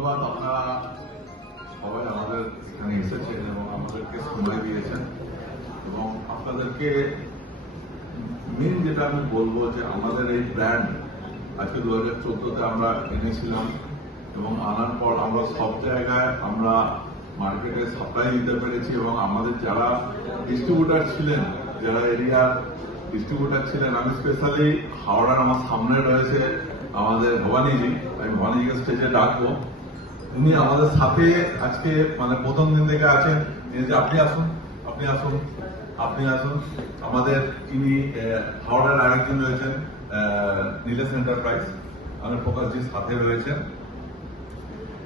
ধন্যবাদ, আপনারা সবাই আমাদের এখানে এসেছেন এবং আমাদেরকে সময় দিয়েছেন। এবং আপনাদেরকে মেন যেটা আমি বলব যে আমাদের এই ব্র্যান্ড আজকে দু হাজার চোদ্দতে আমরা এনেছিলাম এবং আনার পর আমরা সব জায়গায় আমরা মার্কেটে সাপ্লাই দিতে পেরেছি এবং আমাদের যারা ডিস্ট্রিবিউটার ছিলেন, যারা এরিয়ার ডিস্ট্রিবিউটার ছিলেন, আমি স্পেশালি হাওড়ার আমার সামনে রয়েছে আমাদের ভবানীজি। আমি ভবানীজিকে স্টেজে ডাকবো। উনি আমাদের সাথে আজকে মানে প্রথম দিন থেকে আছেন। আপনি আসুন আপনি আসুন আপনি আসুন। আমাদের ইনি হাওড়ার আরেকজন রয়েছেন নীলেশ এন্টারপ্রাইজ আমাদের প্রকাশজির সাথে রয়েছেন।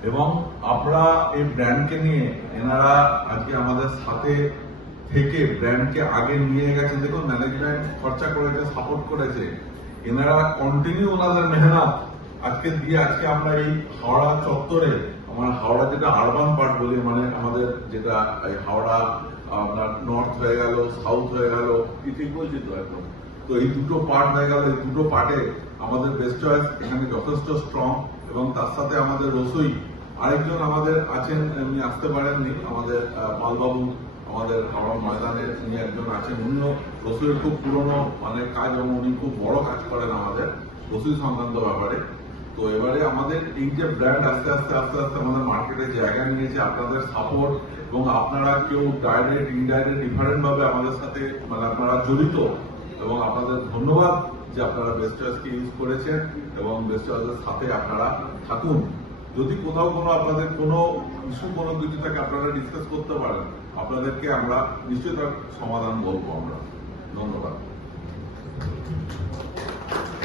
এবং আমরা এই ব্র্যান্ডকে নিয়ে, এনারা আজকে আমাদের সাথে থেকে ব্র্যান্ডকে আগে নিয়ে গেছে। দেখুন ম্যানেজমেন্ট খরচা করেছে সাপোর্ট করেছে। এনারা কন্টিনিউ ওনাদের মেহনত আজকে দিয়ে আজকে আমরা এই হাওড়া চত্বরে আমার হাওড়া যেটা আরবান পার্ট বলি মানে আমাদের যেটা এই হাওড়া, আপনার নর্থ হয়ে গেল সাউথ হয়ে গেল ঠিক বলছি তো একদম। তো এই দুটো পার্ট হয়ে গেল, এই দুটো পার্টে আমাদের বেস্ট চয়েস এখানে যথেষ্ট স্ট্রং এবং তার সাথে আমাদের রসই। আরেকজন আমাদের আছেন, উনি আসতে পারেননি, আমাদের পালবাবু আমাদের হাওড়া ময়দানে উনি একজন আছেন, উনিও রসুইয়ের খুব পুরনো মানে কাজ এবং উনি খুব বড় কাজ করেন আমাদের, রসুই সংক্রান্ত ব্যাপারে। তো এবারে আমাদের এই যে ব্র্যান্ড আস্তে আস্তে আস্তে আস্তে আমাদের মার্কেটে জায়গা নিয়েছে, আপনাদের সাপোর্ট এবং আপনারা কেউ ডাইরেক্ট ইনডাইরেক্ট ডিফারেন্ট ভাবে আমাদের সাথে মানে আপনারা জড়িত, এবং আপনাদের ধন্যবাদ যে আপনারা বেস্ট চয়েসকে ইউজ করেছেন, এবং বেস্ট চয়েসের সাথে আপনারা থাকুন। যদি কোথাও কোনো আপনাদের কোনো ইস্যু কোনো কিছু থাকে, আপনারা ডিসকাস করতে পারেন। আপনাদেরকে আমরা নিশ্চয়ই সমাধান বলব আমরা। ধন্যবাদ।